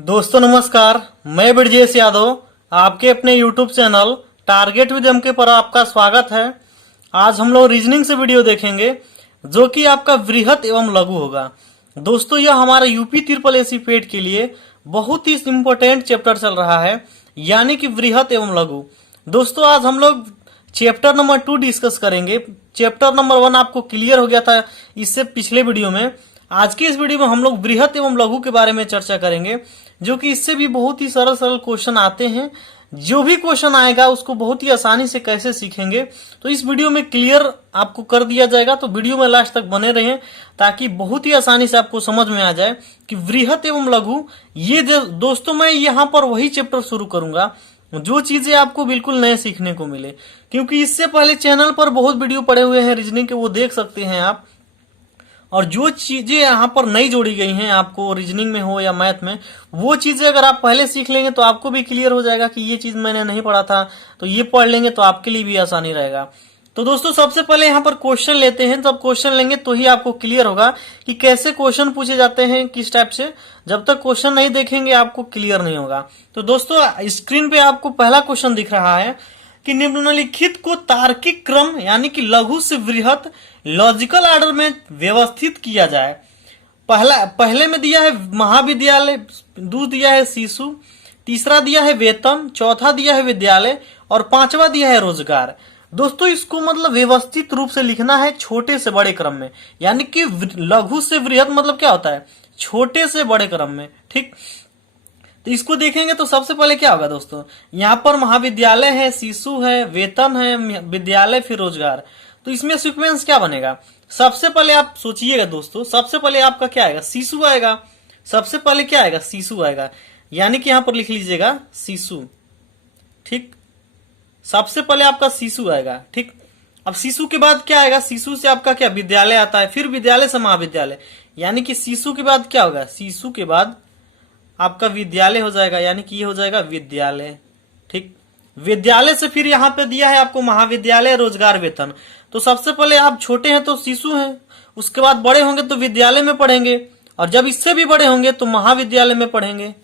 दोस्तों नमस्कार, मैं ब्रजेश यादव आपके अपने YouTube channel target with MK पर आपका स्वागत है। आज हम लोग रीजनिंग से वीडियो देखेंगे जो कि आपका वृहत एवं लघु होगा। दोस्तों यह हमारे यूपी ट्रिपल एसी पेड के लिए बहुत ही इम्पोर्टेंट चैप्टर चल रहा है, यानी कि वृहत एवं लघु। दोस्तों आज हम लोग चैप्टर नंबर 2 डिस्कस करेंगे। चैप्टर नंबर 1 आपको क्लियर हो गया था इससे पिछले वीडियो में। आज की इस वीडियो में हम लोग वृहत एवं लघु के बारे में चर्चा करेंगे, जो कि इससे भी बहुत ही सरल सरल क्वेश्चन आते हैं। जो भी क्वेश्चन आएगा उसको बहुत ही आसानी से कैसे सीखेंगे तो इस वीडियो में क्लियर आपको कर दिया जाएगा। तो वीडियो में लास्ट तक बने रहें ताकि बहुत ही आसानी से आपको समझ में आ जाए कि वृहत एवं लघु ये दोस्तों मैं यहाँ पर वही चैप्टर शुरू करूंगा जो चीजें आपको बिल्कुल नए सीखने को मिले, क्योंकि इससे पहले चैनल पर बहुत वीडियो पड़े हुए हैं रीजनिंग के, वो देख सकते हैं आप। और जो चीजें यहाँ पर नई जोड़ी गई हैं आपको रीजनिंग में हो या मैथ में, वो चीजें अगर आप पहले सीख लेंगे तो आपको भी क्लियर हो जाएगा कि ये चीज मैंने नहीं पढ़ा था, तो ये पढ़ लेंगे तो आपके लिए भी आसानी रहेगा। तो दोस्तों सबसे पहले यहाँ पर क्वेश्चन लेते हैं। जब क्वेश्चन लेंगे तो ही आपको क्लियर होगा कि कैसे क्वेश्चन पूछे जाते हैं, किस टाइप से। जब तक क्वेश्चन नहीं देखेंगे आपको क्लियर नहीं होगा। तो दोस्तों स्क्रीन पे आपको पहला क्वेश्चन दिख रहा है कि निम्नलिखित को तार्किक क्रम यानी कि लघु से वृहत लॉजिकल ऑर्डर में व्यवस्थित किया जाए। पहले में दिया है महाविद्यालय, दूसरा दिया है शिशु, तीसरा दिया है वेतन, चौथा दिया है विद्यालय और पांचवा दिया है रोजगार। दोस्तों इसको मतलब व्यवस्थित रूप से लिखना है छोटे से बड़े क्रम में, यानी कि लघु से वृहत मतलब क्या होता है, छोटे से बड़े क्रम में। ठीक, तो इसको देखेंगे तो सबसे पहले क्या होगा दोस्तों, यहाँ पर महाविद्यालय है, शिशु है, वेतन है, विद्यालय, फिर रोजगार। तो इसमें सीक्वेंस क्या बनेगा, सबसे पहले आप सोचिएगा दोस्तों, सबसे पहले आपका क्या आएगा, शिशु आएगा। सबसे पहले क्या आएगा, शिशु आएगा, यानी कि यहां पर लिख लीजिएगा शिशु। ठीक, सबसे पहले आपका शिशु आएगा। ठीक, अब शिशु के बाद क्या आएगा, शिशु से आपका क्या विद्यालय आता है, फिर विद्यालय से महाविद्यालय, यानी कि शिशु के बाद क्या होगा, शिशु के बाद आपका विद्यालय हो जाएगा, यानी कि ये हो जाएगा विद्यालय। ठीक, विद्यालय से फिर यहाँ पे दिया है आपको महाविद्यालय, रोजगार, वेतन। तो सबसे पहले आप छोटे हैं तो शिशु हैं, उसके बाद बड़े होंगे तो विद्यालय में पढ़ेंगे, और जब इससे भी बड़े होंगे तो महाविद्यालय में पढ़ेंगे।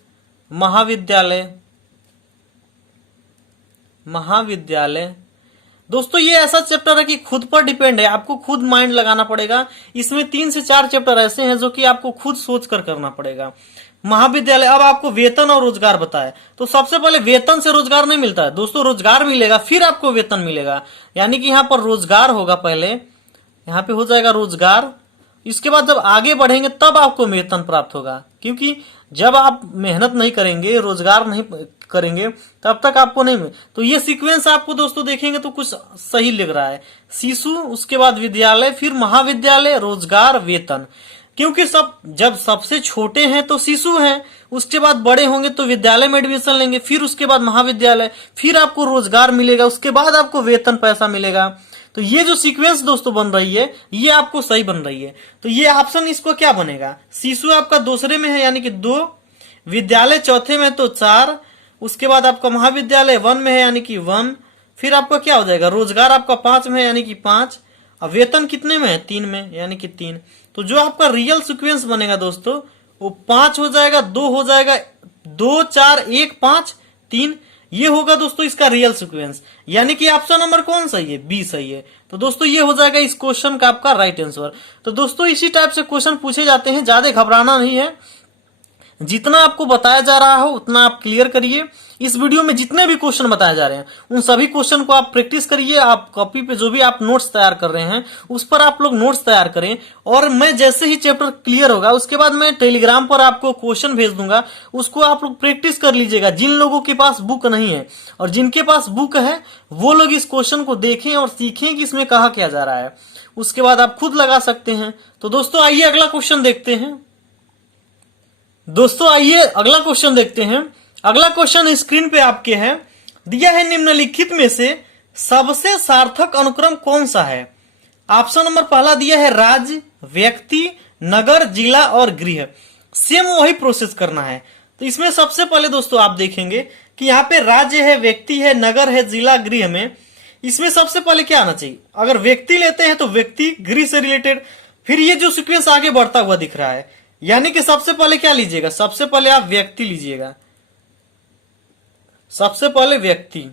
महाविद्यालय, महाविद्यालय। दोस्तों ये ऐसा चैप्टर है कि खुद पर डिपेंड है, आपको खुद माइंड लगाना पड़ेगा। इसमें 3 से 4 चैप्टर ऐसे हैं जो कि आपको खुद सोच कर करना पड़ेगा। महाविद्यालय, अब आपको वेतन और रोजगार बताए तो सबसे पहले वेतन से रोजगार नहीं मिलता है दोस्तों, रोजगार मिलेगा फिर आपको वेतन मिलेगा, यानी कि यहाँ पर रोजगार होगा, पहले यहाँ पे हो जाएगा रोजगार। इसके बाद जब आगे बढ़ेंगे तब आपको वेतन प्राप्त होगा, क्योंकि जब आप मेहनत नहीं करेंगे, रोजगार नहीं करेंगे, तब तक आपको नहीं मिले। तो ये सीक्वेंस आपको दोस्तों देखेंगे तो कुछ सही लग रहा है, शिशु, उसके बाद विद्यालय, फिर महाविद्यालय, रोजगार, वेतन। क्योंकि जब सबसे छोटे हैं तो शिशु हैं, उसके बाद बड़े होंगे तो विद्यालय में एडमिशन लेंगे, फिर उसके बाद महाविद्यालय, फिर आपको रोजगार मिलेगा, उसके बाद आपको वेतन पैसा मिलेगा। तो ये जो सीक्वेंस दोस्तों बन रही है ये आपको सही बन रही है। तो ये ऑप्शन इसको क्या बनेगा, शिशु आपका दूसरे में है यानी कि 2, विद्यालय चौथे में तो 4, उसके बाद आपका महाविद्यालय 1 में है यानी कि 1, फिर आपका क्या हो जाएगा, रोजगार आपका 5 में है यानी कि 5, और वेतन कितने में है, 3 में यानी कि 3। तो जो आपका रियल सीक्वेंस बनेगा दोस्तों वो 5 हो जाएगा, 2 हो जाएगा, 2 4 1 5 3, ये होगा दोस्तों इसका रियल सीक्वेंस, यानी कि ऑप्शन नंबर कौन सही है, बी सही है। तो दोस्तों ये हो जाएगा इस क्वेश्चन का आपका राइट आंसर। तो दोस्तों इसी टाइप से क्वेश्चन पूछे जाते हैं, ज्यादा घबराना नहीं है, जितना आपको बताया जा रहा हो उतना आप क्लियर करिए। इस वीडियो में जितने भी क्वेश्चन बताए जा रहे हैं उन सभी क्वेश्चन को आप प्रैक्टिस करिए। आप कॉपी पे जो भी आप नोट्स तैयार कर रहे हैं उस पर आप लोग नोट्स तैयार करें, और मैं जैसे ही चैप्टर क्लियर होगा उसके बाद मैं टेलीग्राम पर आपको क्वेश्चन भेज दूंगा, उसको आप लोग प्रैक्टिस कर लीजिएगा। जिन लोगों के पास बुक नहीं है और जिनके पास बुक है वो लोग इस क्वेश्चन को देखें और सीखें कि इसमें कहा क्या जा रहा है, उसके बाद आप खुद लगा सकते हैं। तो दोस्तों आइए अगला क्वेश्चन देखते हैं। दोस्तों आइए अगला क्वेश्चन देखते हैं। अगला क्वेश्चन स्क्रीन पे आपके है, दिया है निम्नलिखित में से सबसे सार्थक अनुक्रम कौन सा है। ऑप्शन नंबर पहला दिया है राज्य, व्यक्ति, नगर, जिला और गृह। सेम वही प्रोसेस करना है। तो इसमें सबसे पहले दोस्तों आप देखेंगे कि यहाँ पे राज्य है, व्यक्ति है, नगर है, जिला, गृह में इसमें सबसे पहले क्या आना चाहिए। अगर व्यक्ति लेते हैं तो व्यक्ति, गृह से रिलेटेड, फिर ये जो सीक्वेंस आगे बढ़ता हुआ दिख रहा है यानी कि सबसे पहले क्या लीजिएगा, सबसे पहले आप व्यक्ति लीजिएगा, सबसे पहले व्यक्ति,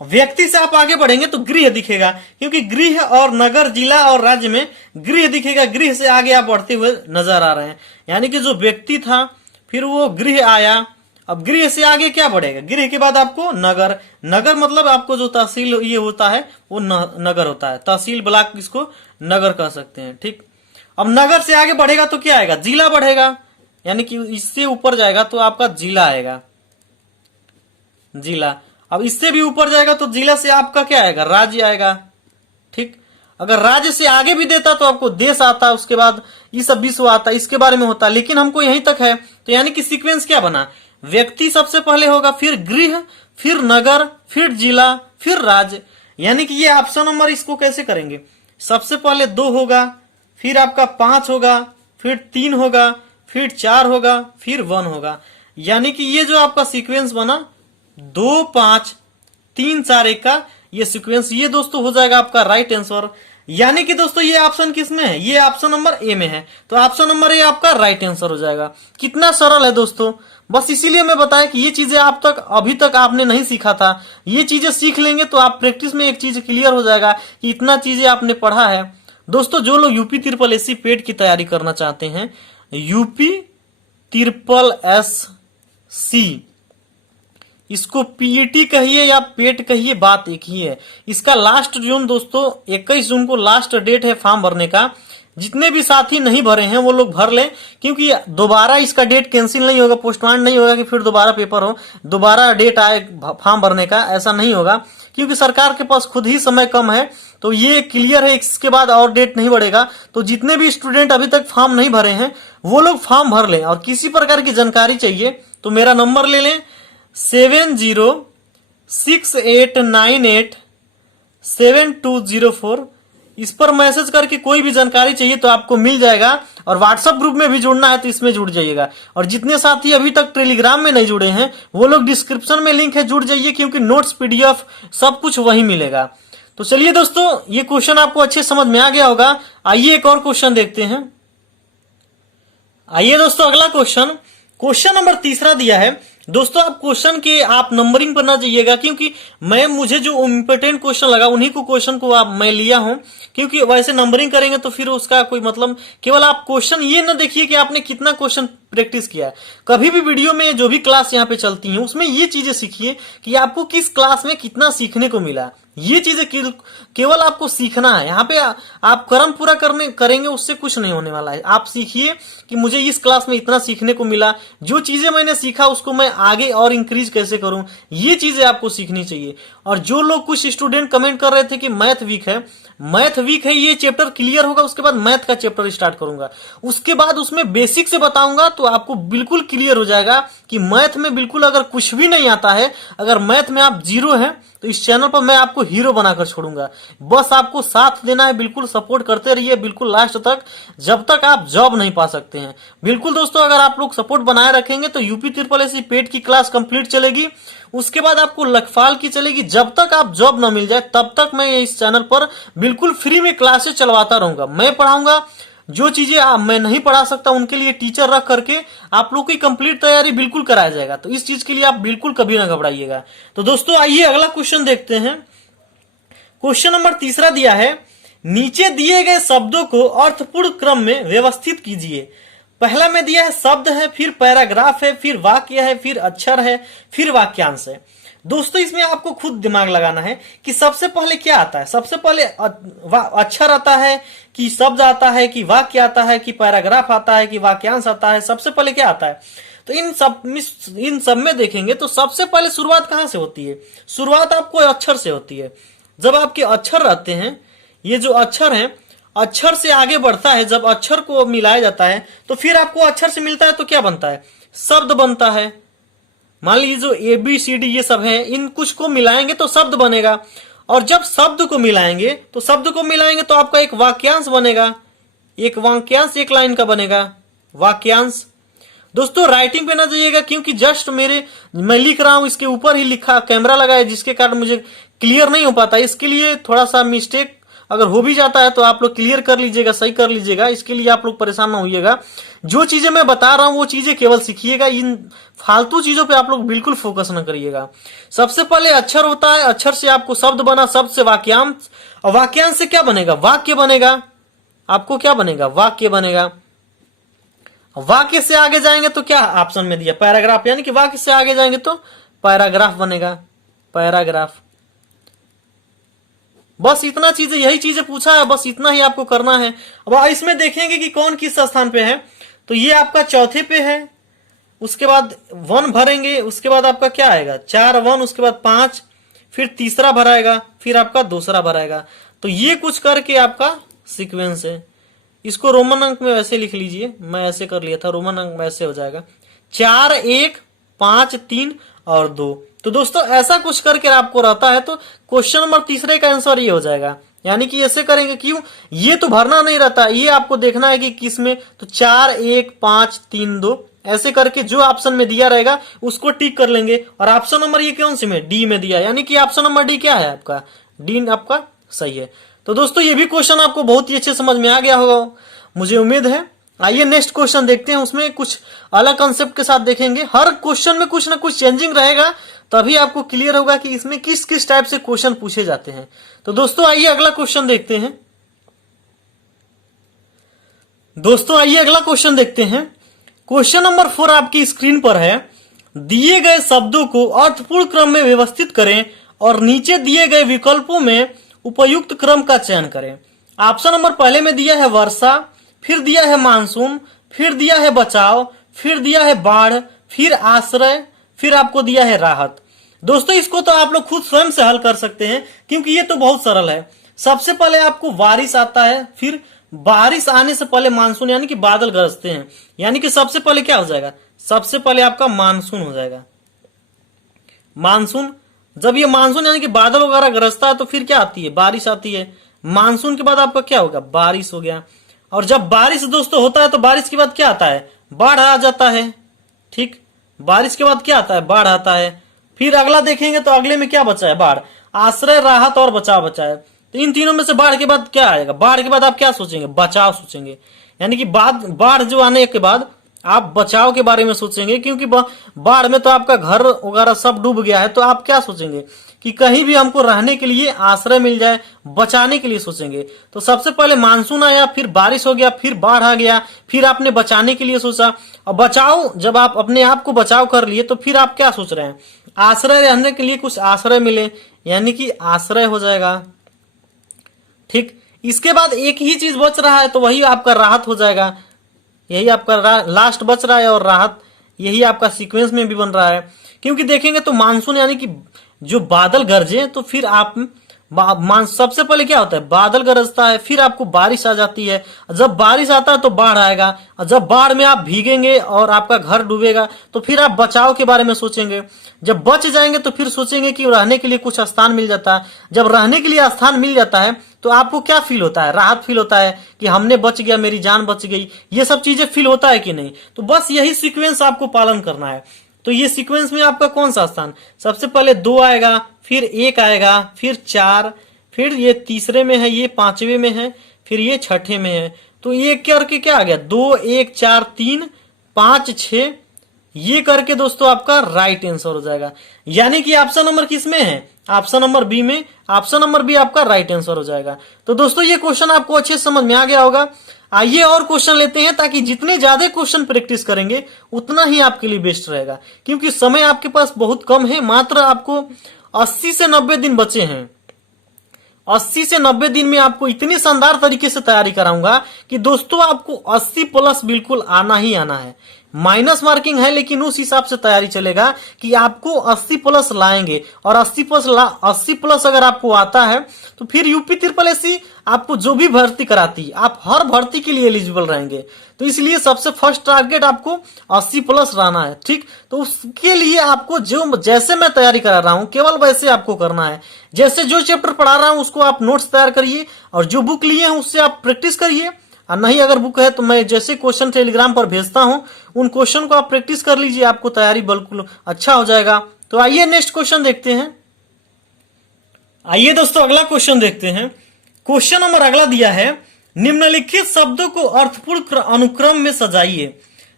व्यक्ति से आप आगे बढ़ेंगे तो गृह दिखेगा, क्योंकि गृह और नगर, जिला और राज्य में गृह दिखेगा। गृह से आगे आप बढ़ते हुए नजर आ रहे हैं, यानी कि जो व्यक्ति था फिर वो गृह आया। अब गृह से आगे क्या बढ़ेगा, गृह के बाद आपको नगर, नगर मतलब आपको जो तहसील ये होता है वो नगर होता है, तहसील ब्लॉक इसको नगर कह सकते हैं, ठीक। अब नगर से आगे बढ़ेगा तो क्या आएगा, जिला बढ़ेगा, यानी कि इससे ऊपर जाएगा तो आपका जिला आएगा, जिला। अब इससे भी ऊपर जाएगा तो जिला से आपका क्या आएगा, राज्य आएगा, ठीक। अगर राज्य से आगे भी देता तो आपको देश आता, उसके बाद ये सब विश्व आता, इसके बारे में होता, लेकिन हमको यहीं तक है। तो यानी कि सीक्वेंस क्या बना, व्यक्ति सबसे पहले होगा, फिर गृह, फिर नगर, फिर जिला, फिर राज्य। यानी कि ये ऑप्शन नंबर इसको कैसे करेंगे, सबसे पहले 2 होगा, फिर आपका 5 होगा, फिर 3 होगा, फिर 4 होगा, फिर 1 होगा। यानी कि ये जो आपका सीक्वेंस बना 2 5 3 4 1 का ये सीक्वेंस, ये दोस्तों हो जाएगा आपका राइट आंसर। यानी कि दोस्तों ये ऑप्शन किस में है, ये ऑप्शन नंबर ए में है, तो ऑप्शन नंबर ए आपका राइट आंसर हो जाएगा। कितना सरल है दोस्तों, बस इसीलिए मैं बताया कि ये चीजें आप तक अभी तक आपने नहीं सीखा था, ये चीजें सीख लेंगे तो आप प्रैक्टिस में एक चीज क्लियर हो जाएगा कि इतना चीजें आपने पढ़ा है। दोस्तों जो लोग यूपी ट्रिपल एससी पेट की तैयारी करना चाहते हैं, यूपी ट्रिपल एससी, इसको पीईटी कहिए या पेट कहिए, बात एक ही है। इसका लास्ट जून दोस्तों 21 जून को लास्ट डेट है फॉर्म भरने का। जितने भी साथी नहीं भरे हैं वो लोग भर लें, क्योंकि दोबारा इसका डेट कैंसिल नहीं होगा, पोस्टपोन नहीं होगा कि फिर दोबारा पेपर हो, दोबारा डेट आए फॉर्म भरने का, ऐसा नहीं होगा, क्योंकि सरकार के पास खुद ही समय कम है। तो ये क्लियर है, इसके बाद और डेट नहीं बढ़ेगा। तो जितने भी स्टूडेंट अभी तक फॉर्म नहीं भरे हैं वो लोग फॉर्म भर लें, और किसी प्रकार की जानकारी चाहिए तो मेरा नंबर ले लें 7068987204। इस पर मैसेज करके कोई भी जानकारी चाहिए तो आपको मिल जाएगा, और व्हाट्सएप ग्रुप में भी जुड़ना है तो इसमें जुड़ जाइएगा। और जितने साथी अभी तक टेलीग्राम में नहीं जुड़े हैं वो लोग डिस्क्रिप्शन में लिंक है, जुड़ जाइए, क्योंकि नोट्स पीडीएफ सब कुछ वहीं मिलेगा। तो चलिए दोस्तों, ये क्वेश्चन आपको अच्छे समझ में आ गया होगा। आइए एक और क्वेश्चन देखते हैं। आइए दोस्तों अगला क्वेश्चन, क्वेश्चन नंबर 3 दिया है। दोस्तों आप क्वेश्चन के आप नंबरिंग पर ना जाइएगा, क्योंकि मुझे जो इम्पोर्टेंट क्वेश्चन लगा उन्हीं को क्वेश्चन को मैं लिया हूं, क्योंकि वैसे नंबरिंग करेंगे तो फिर उसका कोई मतलब। केवल आप क्वेश्चन ये ना देखिए कि आपने कितना क्वेश्चन प्रैक्टिस किया है। कभी भी वीडियो में जो भी क्लास यहाँ पे चलती है उसमें ये चीजें सीखिए कि आपको किस क्लास में कितना सीखने को मिला। ये चीजें केवल आपको सीखना है, यहाँ पे आप कर्म पूरा करेंगे उससे कुछ नहीं होने वाला है। आप सीखिए कि मुझे इस क्लास में इतना सीखने को मिला, जो चीजें मैंने सीखा उसको मैं आगे और इंक्रीज कैसे करूं, ये चीजें आपको सीखनी चाहिए। और जो लोग, कुछ स्टूडेंट कमेंट कर रहे थे कि मैथ वीक है, मैथ वीक है, ये चैप्टर क्लियर होगा उसके बाद मैथ का चैप्टर स्टार्ट करूंगा, उसके बाद उसमें बेसिक से बताऊंगा, तो आपको बिल्कुल क्लियर हो जाएगा कि मैथ में बिल्कुल अगर कुछ भी नहीं आता है, अगर मैथ में आप जीरो हैं तो इस चैनल पर मैं आपको हीरो बनाकर छोड़ूंगा। बस आपको साथ देना है, बिल्कुल सपोर्ट करते रहिए बिल्कुल लास्ट तक, जब तक आप जॉब नहीं पा सकते हैं। बिल्कुल दोस्तों, अगर आप लोग सपोर्ट बनाए रखेंगे तो यूपी ट्रिपल एससी पेट की क्लास कंप्लीट चलेगी, उसके बाद आपको लखपाल की चलेगी। जब तक आप जॉब न मिल जाए तब तक मैं इस चैनल पर बिल्कुल फ्री में क्लासेस चलवाता रहूंगा। मैं पढ़ाऊंगा, जो चीजें मैं नहीं पढ़ा सकता उनके लिए टीचर रख करके आप लोग की कंप्लीट तैयारी बिल्कुल कराया जाएगा। तो इस चीज के लिए आप बिल्कुल कभी ना घबराइएगा। तो दोस्तों आइए अगला क्वेश्चन देखते हैं। क्वेश्चन नंबर 3 दिया है, नीचे दिए गए शब्दों को अर्थपूर्ण क्रम में व्यवस्थित कीजिए। पहला में दिया है शब्द है, फिर पैराग्राफ है, फिर वाक्य है, फिर अक्षर है, फिर वाक्यांश है। दोस्तों इसमें आपको खुद दिमाग लगाना है कि सबसे पहले क्या आता है। सबसे पहले अक्षर आता है कि शब्द आता है कि वाक्य आता है कि पैराग्राफ आता है कि वाक्यांश आता है, सबसे पहले क्या आता है। तो इन सब में देखेंगे तो सबसे पहले शुरुआत कहां से होती है, शुरुआत आपको अक्षर से होती है। जब आपके अक्षर रहते हैं, ये जो अक्षर हैं, अक्षर से आगे बढ़ता है, जब अक्षर को मिलाया जाता है तो फिर आपको अक्षर से मिलता है तो क्या बनता है, शब्द बनता है। मान लीजिए जो ABCD ये सब है, इन कुछ को मिलाएंगे तो शब्द बनेगा, और जब शब्द को मिलाएंगे तो आपका एक वाक्यांश बनेगा। एक वाक्यांश एक लाइन का बनेगा वाक्यांश। दोस्तों राइटिंग पे ना जाइएगा, क्योंकि जस्ट मैं लिख रहा हूं, इसके ऊपर ही लिखा कैमरा लगा है, जिसके कारण मुझे क्लियर नहीं हो पाता, इसके लिए थोड़ा सा मिस्टेक अगर हो भी जाता है तो आप लोग क्लियर कर लीजिएगा, सही कर लीजिएगा, इसके लिए आप लोग परेशान ना होइएगा। जो चीजें मैं बता रहा हूं वो चीजें केवल सीखिएगा, इन फालतू चीजों पे आप लोग बिल्कुल फोकस ना करिएगा। सबसे पहले अक्षर होता है, अक्षर से आपको शब्द बना, शब्द से वाक्यांश, और वाक्यांश से क्या बनेगा, वाक्य बनेगा। आपको क्या बनेगा, वाक्य बनेगा। वाक्य से आगे जाएंगे तो क्या ऑप्शन में दिया, पैराग्राफ, यानी कि वाक्य से आगे जाएंगे तो पैराग्राफ बनेगा, पैराग्राफ। बस इतना चीजें, यही चीजें पूछा है, बस इतना ही आपको करना है। अब इसमें देखेंगे कि कौन किस स्थान पे है, तो ये आपका चौथे पे है। उसके बाद 1 भरेंगे, उसके बाद आपका क्या आएगा, 4 1, उसके बाद 5, फिर तीसरा भराएगा, फिर आपका दूसरा भराएगा। तो ये कुछ करके आपका सीक्वेंस है। इसको रोमन अंक में वैसे लिख लीजिए, मैं ऐसे कर लिया था, रोमन अंक में ऐसे हो जाएगा 4 1 5 3 और 2। तो दोस्तों ऐसा कुछ करके आपको रहता है, तो क्वेश्चन नंबर तीसरे का आंसर ये हो जाएगा। यानी कि ऐसे करेंगे, क्यों, ये तो भरना नहीं रहता, ये आपको देखना है कि किस में, तो 4 1 5 3 2 ऐसे करके जो ऑप्शन में दिया रहेगा उसको टिक कर लेंगे। और ऑप्शन नंबर ये कौन से में, डी में दिया, यानी कि ऑप्शन नंबर डी क्या है आपका, डी आपका सही है। तो दोस्तों ये भी क्वेश्चन आपको बहुत ही अच्छे समझ में आ गया होगा, मुझे उम्मीद है। आइए नेक्स्ट क्वेश्चन देखते हैं, उसमें कुछ अलग कंसेप्ट के साथ देखेंगे। हर क्वेश्चन में कुछ ना कुछ चेंजिंग रहेगा, तभी आपको क्लियर होगा कि इसमें किस किस टाइप से क्वेश्चन पूछे जाते हैं। तो दोस्तों आइए अगला क्वेश्चन देखते हैं। दोस्तों आइए अगला क्वेश्चन देखते हैं। क्वेश्चन नंबर 4 आपकी स्क्रीन पर है। दिए गए शब्दों को अर्थपूर्ण क्रम में व्यवस्थित करें और नीचे दिए गए विकल्पों में उपयुक्त क्रम का चयन करें। ऑप्शन नंबर पहले में दिया है वर्षा, फिर दिया है मानसून, फिर दिया है बचाव, फिर दिया है बाढ़, फिर आश्रय, फिर आपको दिया है राहत। दोस्तों इसको तो आप लोग खुद स्वयं से हल कर सकते हैं, क्योंकि ये तो बहुत सरल है। सबसे पहले आपको बारिश आता है, फिर बारिश आने से पहले मानसून, यानी कि बादल गरजते हैं, यानी कि सबसे पहले क्या हो जाएगा, सबसे पहले आपका मानसून हो जाएगा। मानसून, जब ये मानसून यानी कि बादल वगैरह गरजता है तो फिर क्या आती है, बारिश आती है। मानसून के बाद आपका क्या होगा, बारिश हो गया। और जब बारिश दोस्तों होता है तो बारिश के बाद क्या आता है, बाढ़ आ जाता है। ठीक, बारिश के बाद क्या आता है, बाढ़ आता है। फिर अगला देखेंगे तो अगले में क्या बचा है, बाढ़, आश्रय, राहत और बचाव बचा है। तो इन तीनों में से बाढ़ के बाद क्या आएगा, बाढ़ के बाद आप क्या सोचेंगे, बचाव सोचेंगे। यानी कि बाढ़ जो आने के बाद आप बचाव के बारे में सोचेंगे, क्योंकि बाढ़ में तो आपका घर वगैरह सब डूब गया है। तो आप क्या सोचेंगे कि कहीं भी हमको रहने के लिए आश्रय मिल जाए, बचाने के लिए सोचेंगे। तो सबसे पहले मानसून आया, फिर बारिश हो गया, फिर बाढ़ आ गया, फिर आपने बचाने के लिए सोचा। और बचाव, जब आप अपने आप को बचाव कर लिए तो फिर आप क्या सोच रहे हैं, आश्रय, रहने के लिए कुछ आश्रय मिले, यानी कि आश्रय हो जाएगा। ठीक, इसके बाद एक ही चीज बच रहा है, तो वही आपका राहत हो जाएगा। यही आपका लास्ट बच रहा है, और राहत यही आपका सीक्वेंस में भी बन रहा है। क्योंकि देखेंगे तो मानसून यानी कि जो बादल गरजे, तो फिर आप सबसे पहले क्या होता है, बादल गरजता है, फिर आपको बारिश आ जाती है। जब बारिश आता है तो बाढ़ आएगा, और जब बाढ़ में आप भीगेंगे और आपका घर डूबेगा तो फिर आप बचाव के बारे में सोचेंगे। जब बच जाएंगे तो फिर सोचेंगे कि रहने के लिए कुछ स्थान मिल जाता है। जब रहने के लिए स्थान मिल जाता है तो आपको क्या फील होता है, राहत फील होता है कि हमने बच गया, मेरी जान बच गई। ये सब चीजें फील होता है कि नहीं। तो बस यही सीक्वेंस आपको पालन करना है। तो ये सीक्वेंस में आपका कौन सा स्थान, सबसे पहले 2 आएगा, फिर 1 आएगा, फिर 4, फिर ये तीसरे में है, ये 5वें में है, फिर ये 6ठे में है। तो ये करके क्या आ गया, 2 1 4 3 5 6, ये करके दोस्तों आपका राइट आंसर हो जाएगा। यानी कि ऑप्शन नंबर किस में है, ऑप्शन नंबर बी में। ऑप्शन नंबर बी आपका राइट आंसर हो जाएगा। तो दोस्तों ये क्वेश्चन आपको अच्छे से समझ में आ गया होगा। आइए और क्वेश्चन लेते हैं, ताकि जितने ज्यादा क्वेश्चन प्रैक्टिस करेंगे उतना ही आपके लिए बेस्ट रहेगा। क्योंकि समय आपके पास बहुत कम है, मात्र आपको 80 से 90 दिन बचे हैं। 80 से 90 दिन में आपको इतनी शानदार तरीके से तैयारी कराऊंगा कि दोस्तों आपको 80 प्लस बिल्कुल आना ही आना है। माइनस मार्किंग है, लेकिन उस हिसाब से तैयारी चलेगा कि आपको 80 प्लस लाएंगे। और 80 प्लस अगर आपको आता है तो फिर यूपी SSS आपको जो भी भर्ती कराती है, आप हर भर्ती के लिए एलिजिबल रहेंगे। तो इसलिए सबसे फर्स्ट टारगेट आपको 80 प्लस रहना है। ठीक, तो उसके लिए आपको जो जैसे मैं तैयारी करा रहा हूं केवल वैसे आपको करना है। जैसे जो चैप्टर पढ़ा रहा हूं उसको आप नोट्स तैयार करिए, और जो बुक लिए हैं उससे आप प्रैक्टिस करिए। और नहीं अगर बुक है तो मैं जैसे क्वेश्चन टेलीग्राम पर भेजता हूं उन क्वेश्चन को आप प्रैक्टिस कर लीजिए, आपको तैयारी बिल्कुल अच्छा हो जाएगा। तो आइए नेक्स्ट क्वेश्चन देखते हैं। आइए दोस्तों अगला क्वेश्चन देखते हैं। क्वेश्चन नंबर अगला दिया है, निम्नलिखित शब्दों को अर्थपूर्ण अनुक्रम में सजाइए।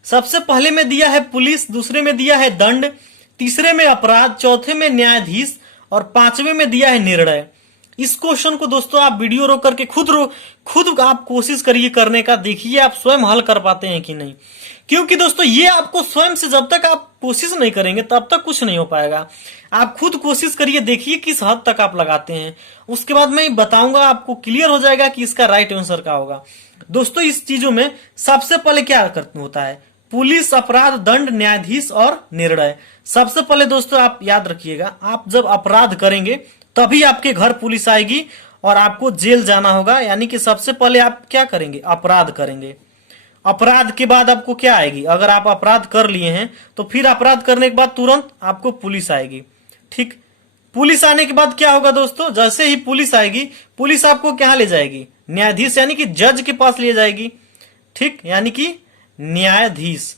सबसे पहले में दिया है पुलिस, दूसरे में दिया है दंड, तीसरे में अपराध, चौथे में न्यायाधीश और पांचवे में दिया है निर्णय। इस क्वेश्चन को दोस्तों आप वीडियो रोक करके खुद आप कोशिश करिए करने का, देखिए आप स्वयं हल कर पाते हैं कि नहीं। क्योंकि दोस्तों ये आपको स्वयं से जब तक आप कोशिश नहीं करेंगे तब तक कुछ नहीं हो पाएगा। आप खुद कोशिश करिए, देखिए किस हद तक आप लगाते हैं, उसके बाद मैं बताऊंगा, आपको क्लियर हो जाएगा कि इसका राइट आंसर क्या होगा। दोस्तों इस चीजों में सबसे पहले क्या होता है, पुलिस, अपराध, दंड, न्यायाधीश और निर्णय। सबसे पहले दोस्तों आप याद रखिएगा, आप जब अपराध करेंगे तभी आपके घर पुलिस आएगी और आपको जेल जाना होगा। यानी कि सबसे पहले आप क्या करेंगे, अपराध करेंगे। अपराध के बाद आपको क्या आएगी, अगर आप अपराध कर लिए हैं तो फिर अपराध करने के बाद तुरंत आपको पुलिस आएगी। ठीक, पुलिस आने के बाद क्या होगा दोस्तों, जैसे ही पुलिस आएगी, पुलिस आपको क्या ले जाएगी, न्यायाधीश यानी कि जज के पास ले जाएगी। ठीक, यानी कि न्यायाधीश।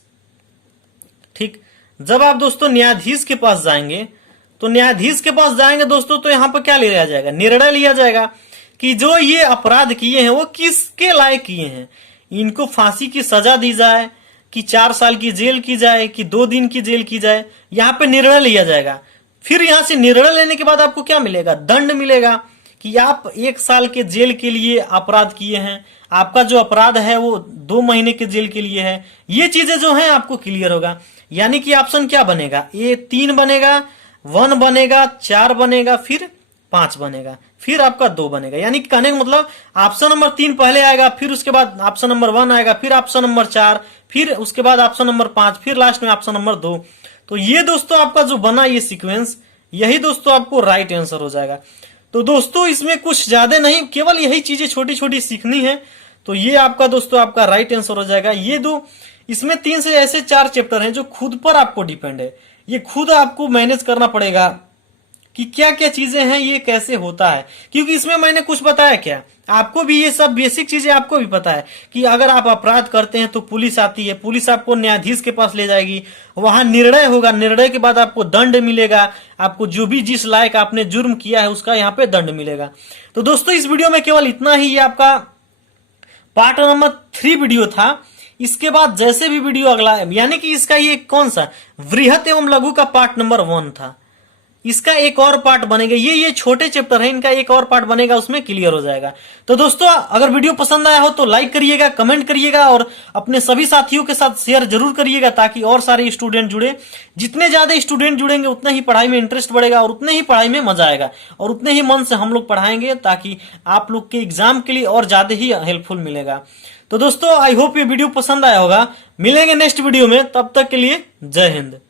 ठीक, जब आप दोस्तों न्यायाधीश के पास जाएंगे तो न्यायाधीश के पास जाएंगे दोस्तों, तो यहां पर क्या लिया जाएगा, निर्णय लिया जाएगा कि जो ये अपराध किए हैं वो किसके लायक किए हैं, इनको फांसी की सजा दी जाए कि 4 साल की जेल की जाए कि 2 दिन की जेल की जाए, यहाँ पे निर्णय लिया जाएगा। फिर यहां से निर्णय लेने के बाद आपको क्या मिलेगा, दंड मिलेगा कि आप 1 साल के जेल के लिए अपराध किए हैं, आपका जो अपराध है वो 2 महीने के जेल के लिए है। ये चीजें जो है आपको क्लियर होगा। यानी कि ऑप्शन क्या बनेगा, ए 3 बनेगा, 1 बनेगा, 4 बनेगा, फिर 5 बनेगा, फिर आपका 2 बनेगा। यानी कि कहने का मतलब ऑप्शन नंबर 3 पहले आएगा, फिर उसके बाद ऑप्शन नंबर 1 आएगा, फिर ऑप्शन नंबर 4, फिर उसके बाद ऑप्शन नंबर 5, फिर लास्ट में ऑप्शन नंबर 2। तो ये दोस्तों आपका जो बना ये सीक्वेंस, यही दोस्तों आपको राइट आंसर हो जाएगा। तो दोस्तों इसमें कुछ ज्यादा नहीं, केवल यही चीजें छोटी छोटी सीखनी है, तो ये आपका दोस्तों आपका राइट आंसर हो जाएगा। ये दो, इसमें 3 से ऐसे 4 चैप्टर हैं जो खुद पर आपको डिपेंड है, ये खुद आपको मैनेज करना पड़ेगा कि क्या क्या चीजें हैं, ये कैसे होता है। क्योंकि इसमें मैंने कुछ बताया क्या, आपको भी ये सब बेसिक चीजें आपको भी पता है कि अगर आप अपराध करते हैं तो पुलिस आती है, पुलिस आपको न्यायाधीश के पास ले जाएगी, वहां निर्णय होगा, निर्णय के बाद आपको दंड मिलेगा, आपको जो भी जिस लायक आपने जुर्म किया है उसका यहाँ पे दंड मिलेगा। तो दोस्तों इस वीडियो में केवल इतना ही, ये आपका पार्ट नंबर 3 वीडियो था। इसके बाद जैसे भी वीडियो अगला, यानी कि इसका ये कौन सा वृहत एवं लघु का पार्ट नंबर 1 था, इसका एक और पार्ट बनेगा। ये छोटे चैप्टर है, इनका एक और पार्ट बनेगा, उसमें क्लियर हो जाएगा। तो दोस्तों अगर वीडियो पसंद आया हो तो लाइक करिएगा, कमेंट करिएगा और अपने सभी साथियों के साथ शेयर जरूर करिएगा, ताकि और सारे स्टूडेंट जुड़े। जितने ज्यादा स्टूडेंट जुड़ेंगे उतना ही पढ़ाई में इंटरेस्ट बढ़ेगा और उतने ही पढ़ाई में मजा आएगा और उतने ही मन से हम लोग पढ़ाएंगे, ताकि आप लोग के एग्जाम के लिए और ज्यादा ही हेल्पफुल मिलेगा। तो दोस्तों आई होप ये वीडियो पसंद आया होगा। मिलेंगे नेक्स्ट वीडियो में, तब तक के लिए जय हिंद।